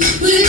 will